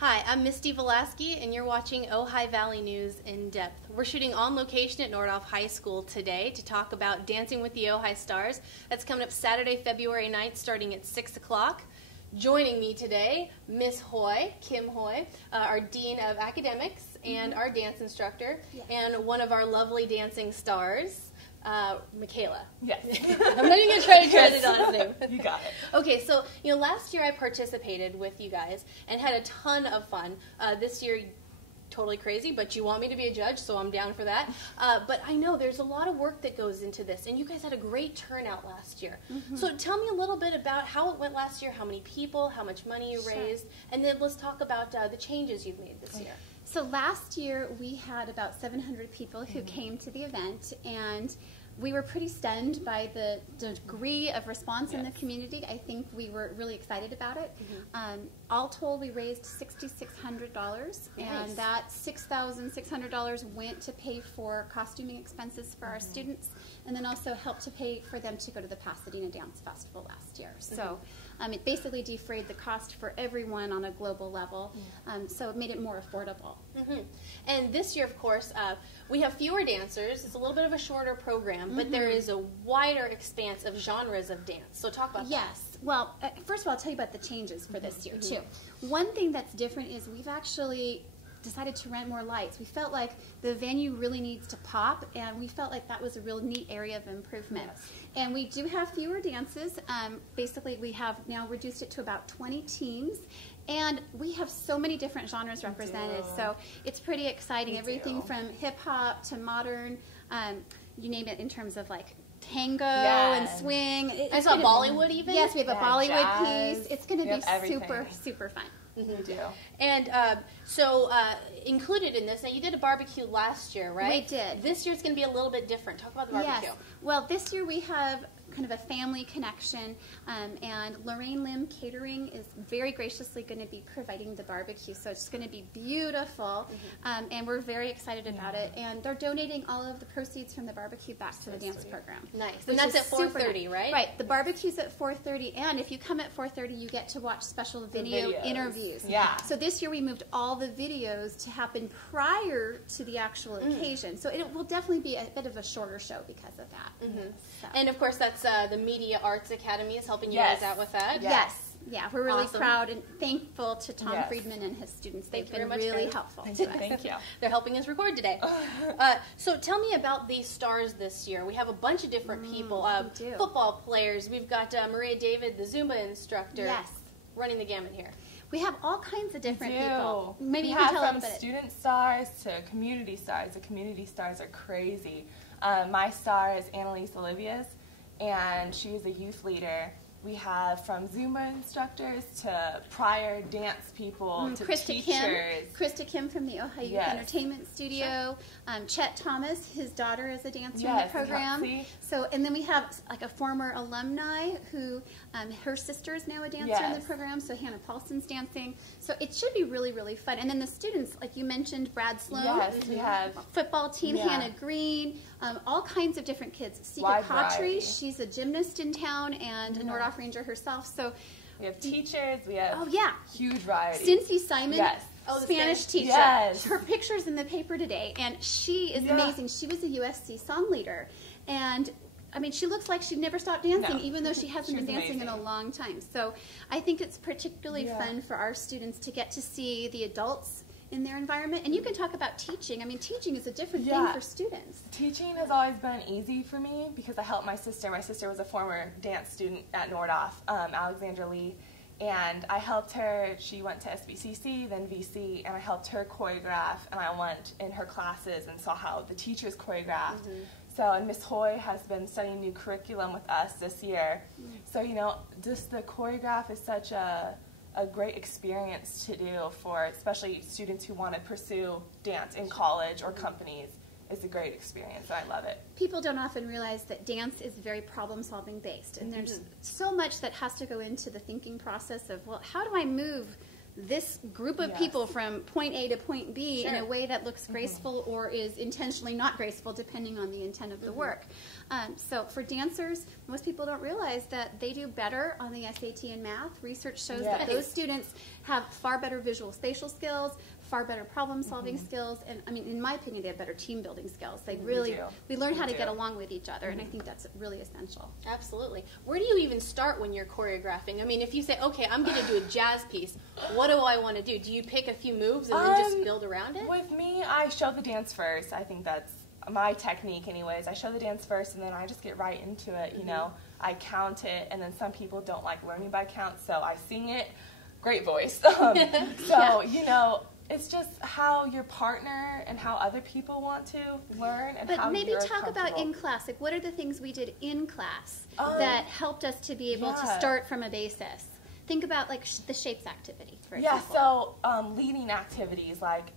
Hi, I'm Misty Velasky, and you're watching Ojai Valley News in Depth. We're shooting on location at Nordhoff High School today to talk about Dancing with the Ojai Stars. That's coming up Saturday, February 9th, starting at 6 o'clock. Joining me today, Miss Hoj, Kim Hoj, our Dean of Academics and our dance instructor, and one of our lovely dancing stars, Michela. Yes. I'm not even going to try to translate the last name. You got it. Okay, so, last year I participated with you guys and had a ton of fun. This year, totally crazy, but you want me to be a judge, so I'm down for that. But I know there's a lot of work that goes into this, and you guys had a great turnout last year. So tell me a little bit about how it went last year, how many people, how much money you raised, and then let's talk about the changes you've made this year. So last year we had about 700 people who came to the event, and we were pretty stunned by the degree of response in the community. I think we were really excited about it. All told, we raised $6,600, and that $6,600 went to pay for costuming expenses for our students, and then also helped to pay for them to go to the Pasadena Dance Festival last year. So it basically defrayed the cost for everyone on a global level, so it made it more affordable. And this year, of course, we have fewer dancers. It's a little bit of a shorter program, but there is a wider expanse of genres of dance. So talk about that. Yes. Well, first of all, I'll tell you about the changes for this year, too. One thing that's different is we've actually decided to rent more lights. We felt like the venue really needs to pop, and we felt like that was a real neat area of improvement. And we do have fewer dances. Basically, we have now reduced it to about 20 teams, and we have so many different genres represented, so it's pretty exciting. Everything from hip-hop to modern, you name it, in terms of like tango and swing. I saw Bollywood even? Yes, we have a Bollywood jazz. piece. It's going to be super, super fun. We do. And so included in this, now you did a barbecue last year, right? We did. This year it's going to be a little bit different. Talk about the barbecue. Yes. Well, this year we have kind of a family connection, and Lorraine Lim Catering is very graciously going to be providing the barbecue, so it's going to be beautiful, and we're very excited about it, and they're donating all of the proceeds from the barbecue back to the dance program. Nice. And that's at 4:30, right? Right. The barbecue's at 4:30, and if you come at 4:30, you get to watch special video interviews. Yeah. So this year we moved all the videos to happen prior to the actual occasion, so it will definitely be a bit of a shorter show because of that. So. And of course that's the Media Arts Academy is helping you guys out with that. Yes. Yeah, we're really proud and thankful to Tom Friedman and his students. They've been really helpful. Thank you. They're helping us record today. So tell me about these stars this year. We have a bunch of different people. Football players. We've got Maria David, the Zumba instructor, running the gamut here. We have all kinds of different people. Maybe you can have tell from a little bit. student stars to community stars. The community stars are crazy. My star is Annalise Olivia's, and she is a youth leader. We have from Zumba instructors to prior dance people to teachers. Krista Kim from the Ojai Youth Entertainment Studio. Chet Thomas, his daughter is a dancer in the program. So, and then we have like a former alumni who, her sister is now a dancer in the program, so Hannah Paulson's dancing. So it should be really, really fun. And then the students, like you mentioned, Brad Sloan. We have football team, Hannah Green, all kinds of different kids. Sika Patry, she's a gymnast in town and a Nordhoff Ranger herself. So we have teachers, we have huge variety. Cincy Simon, Spanish teacher. Yes. Her picture's in the paper today, and she is amazing. She was a USC song leader, and I mean, she looks like she'd never stopped dancing, even though she hasn't been dancing in a long time. So I think it's particularly fun for our students to get to see the adults in their environment. And you can talk about teaching. I mean, teaching is a different thing for students. Teaching has always been easy for me because I helped my sister. My sister was a former dance student at Nordhoff, Alexandra Lee, and I helped her. She went to SBCC, then VC, and I helped her choreograph, and I went in her classes and saw how the teachers choreographed. So, and Miss Hoj has been studying new curriculum with us this year. So, just the choreograph is such a great experience to do for especially students who want to pursue dance in college or companies. It's a great experience. I love it. People don't often realize that dance is very problem-solving based, and there's so much that has to go into the thinking process of, well, how do I move this group of people from point A to point B in a way that looks graceful or is intentionally not graceful, depending on the intent of the work. So for dancers, most people don't realize that they do better on the SAT and math. Research shows that those students have far better visual spatial skills, far better problem-solving skills, and I mean, in my opinion, they have better team-building skills. They really, we learn how to get along with each other, and I think that's really essential. Absolutely. Where do you even start when you're choreographing? I mean, if you say, okay, I'm going to do a jazz piece, what do I want to do? Do you pick a few moves and then just build around it? With me, I show the dance first. I think that's my technique anyways. I show the dance first, and then I just get right into it, you know. I count it, and then some people don't like learning by count, so I sing it. Great voice. So, you know, it's just how your partner and how other people want to learn and how maybe you're talk about in class. Like, what are the things we did in class that helped us to be able to start from a basis? Think about, like, the shapes activity, for example. Yeah, so leading activities, like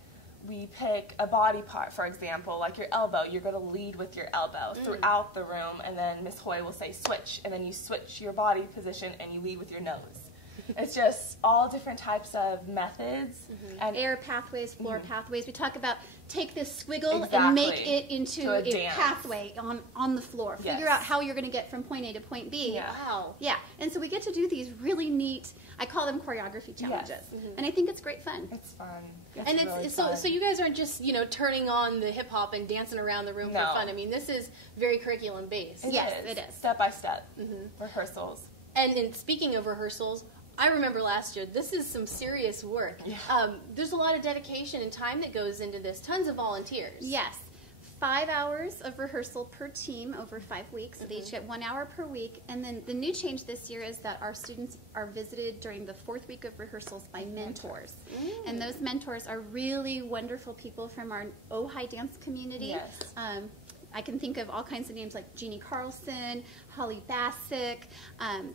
we pick a body part, for example, like your elbow. You're going to lead with your elbow throughout the room, and then Miss Hoy will say switch, and then you switch your body position and you lead with your nose. It's just all different types of methods. And air pathways, floor pathways. We talk about take this squiggle and make it into a pathway on the floor. Figure out how you're going to get from point A to point B. Wow. Yeah, and so we get to do these really neat, I call them choreography challenges. And I think it's great fun. It's fun. And it's fun. So you guys aren't just, you know, turning on the hip hop and dancing around the room for fun. I mean, this is very curriculum based. Yes, it is. Step by step. Rehearsals. And speaking of rehearsals, I remember last year, this is some serious work. There's a lot of dedication and time that goes into this. Tons of volunteers. Yes. 5 hours of rehearsal per team over 5 weeks. So they each get 1 hour per week. And then the new change this year is that our students are visited during the 4th week of rehearsals by mentors. And those mentors are really wonderful people from our Ojai dance community. I can think of all kinds of names like Jeannie Carlson, Holly Bassick,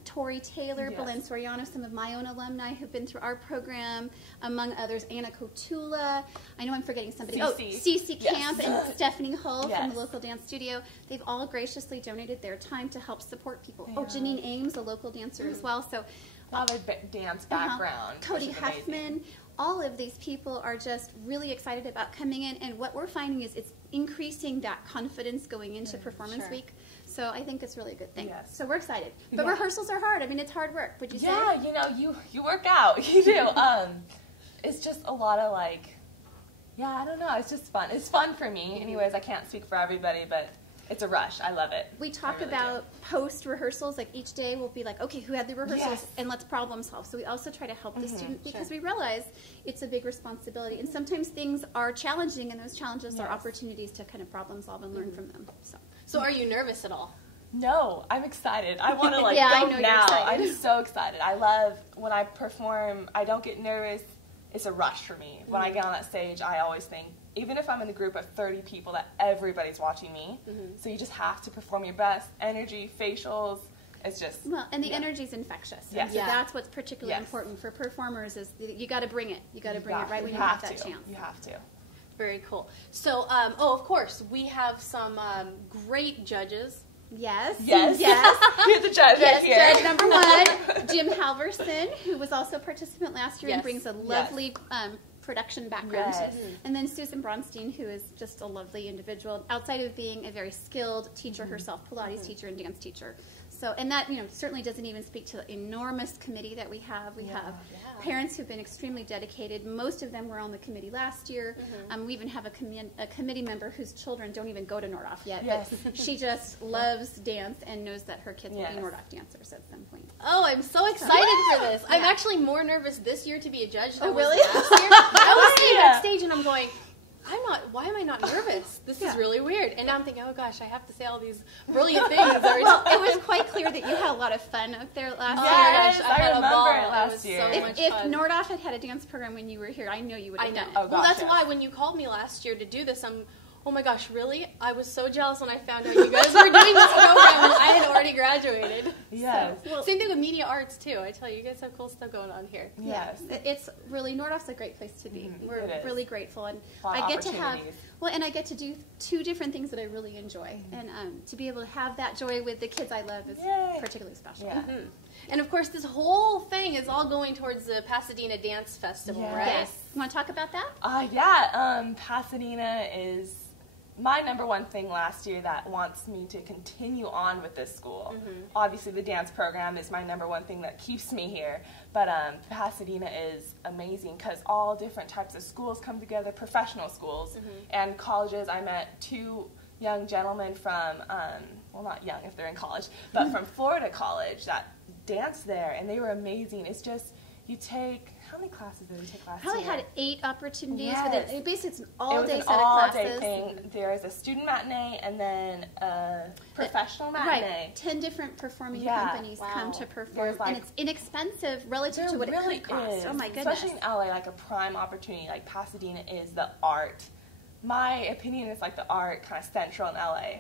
Tori Taylor, Belen Soriano, some of my own alumni who've been through our program, among others, Anna Kotula. I know I'm forgetting somebody. Cece Camp and Stephanie Hull from the local dance studio. They've all graciously donated their time to help support people. Janine Ames, a local dancer as well. So, a lot of dance background. Cody Huffman. All of these people are just really excited about coming in, and what we're finding is it's increasing that confidence going into performance week. So I think it's really a good thing. So we're excited. But rehearsals are hard. I mean, it's hard work, would you say? Yeah, you know, you work out. You do. It's just a lot of, like, I don't know. It's just fun. It's fun for me. Anyways, I can't speak for everybody, but it's a rush. I love it. We talk about post-rehearsals, like each day we'll be like, okay, who had the rehearsals, and let's problem solve. So we also try to help the student because we realize it's a big responsibility. And sometimes things are challenging, and those challenges are opportunities to kind of problem solve and learn from them. So are you nervous at all? No, I'm excited. I want to, like, go I know now. I'm so excited. I love when I perform. I don't get nervous. It's a rush for me. When I get on that stage, I always think, even if I'm in a group of 30 people, that everybody's watching me. So you just have to perform your best. Energy, facials, it's just... Well, and the energy's infectious. So that's what's particularly important for performers is you got to bring it. You got to bring it right when you have that chance. You have to. Very cool. So, of course, we have some great judges. Yes. You're the judge right here. Judge number 1, Jim Halverson, who was also a participant last year and brings a lovely production background. And then Susan Bronstein, who is just a lovely individual, outside of being a very skilled teacher herself, Pilates teacher and dance teacher. So, and that, you know, certainly doesn't even speak to the enormous committee that we have. We have parents who've been extremely dedicated. Most of them were on the committee last year. We even have a committee member whose children don't even go to Nordhoff yet. But she just loves dance and knows that her kids will be Nordhoff dancers at some point. Oh, I'm so excited for this. I'm actually more nervous this year to be a judge than really? last year. I was sitting backstage and I'm going, why am I not nervous? This is really weird. And now I'm thinking, oh gosh, I have to say all these brilliant things. It was quite clear that you had a lot of fun up there last year. Yes, I had a ball. Last year. So much if fun. Nordhoff had a dance program when you were here, I know you would have done it. Oh, gosh, well, that's why when you called me last year to do this, oh my gosh, really? I was so jealous when I found out you guys were doing this program when I had already graduated. Yes. So, same thing with media arts, too. I tell you, you guys have cool stuff going on here. Yes. It's really, Nordhoff's a great place to be. We're really grateful. And I get to have, and I get to do 2 different things that I really enjoy. And to be able to have that joy with the kids I love is particularly special. And of course, this whole thing is all going towards the Pasadena Dance Festival, right? Yes. You want to talk about that? Pasadena is my number one thing last year that wants me to continue on with this school. Obviously, the dance program is my number one thing that keeps me here, but Pasadena is amazing because all different types of schools come together, professional schools and colleges. I met 2 young gentlemen from, well, not young if they're in college, but from Florida College that danced there, and they were amazing. It's just, you take, how many classes did you take last year? Probably had 8 opportunities. Yes. But basically, it's an all-day set of all-day classes. thing. There is a student matinee and then a professional matinee. Right. 10 different performing companies come to perform, like, and it's inexpensive relative to what really it could cost. is. Oh my goodness! Especially in LA, like a prime opportunity. Like Pasadena is the art. My opinion is like the art kind of central in LA.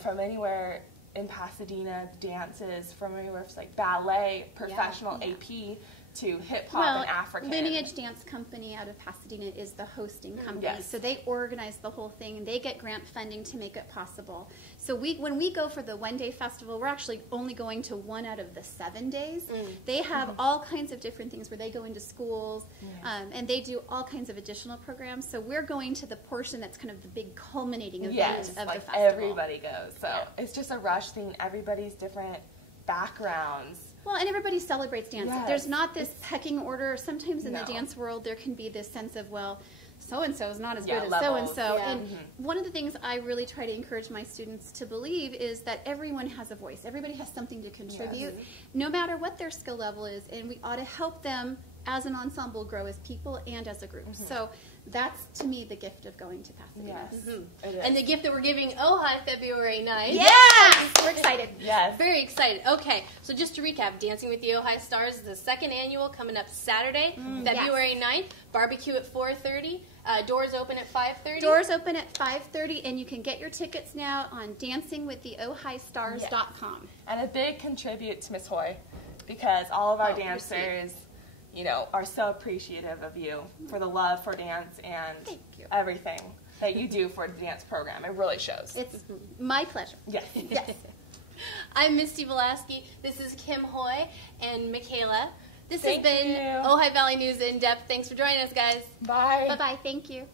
From anywhere in Pasadena, dances from anywhere from like ballet, professional AP. To hip-hop and African. Lineage Dance Company out of Pasadena is the hosting company. Yes. So they organize the whole thing, and they get grant funding to make it possible. So when we go for the one-day festival, we're actually only going to 1 out of the 7 days. They have all kinds of different things where they go into schools, and they do all kinds of additional programs. So we're going to the portion that's kind of the big culminating event of like the festival. Everybody goes. So it's just a rush thing. Everybody's different backgrounds. Well, and everybody celebrates dance. Yes. There's not this pecking order. Sometimes in the dance world, there can be this sense of, well, so-and-so is not as good as so-and-so. And one of the things I really try to encourage my students to believe is that everyone has a voice. Everybody has something to contribute, no matter what their skill level is, and we ought to help them as an ensemble grow as people and as a group. So that's, to me, the gift of going to Pasadena. And the gift that we're giving Ojai February 9th. Yes! We're excited. Yes. Very excited. Okay, so just to recap, Dancing with the Ojai Stars is the 2nd annual coming up Saturday, February 9th. Barbecue at 4:30. Doors open at 5:30. Doors open at 5:30, and you can get your tickets now on dancingwiththeohistars.com. And a big contribute to Miss Hoy, because all of our dancers, you know, are so appreciative of you for the love for dance and everything that you do for the dance program. It really shows. It's my pleasure. Yes. Yes. I'm Misty Velasky. This is Kim Hoy and Michela. This Thank has been you. Ojai Valley News in Depth. Thanks for joining us, guys. Bye. Bye-bye. Thank you.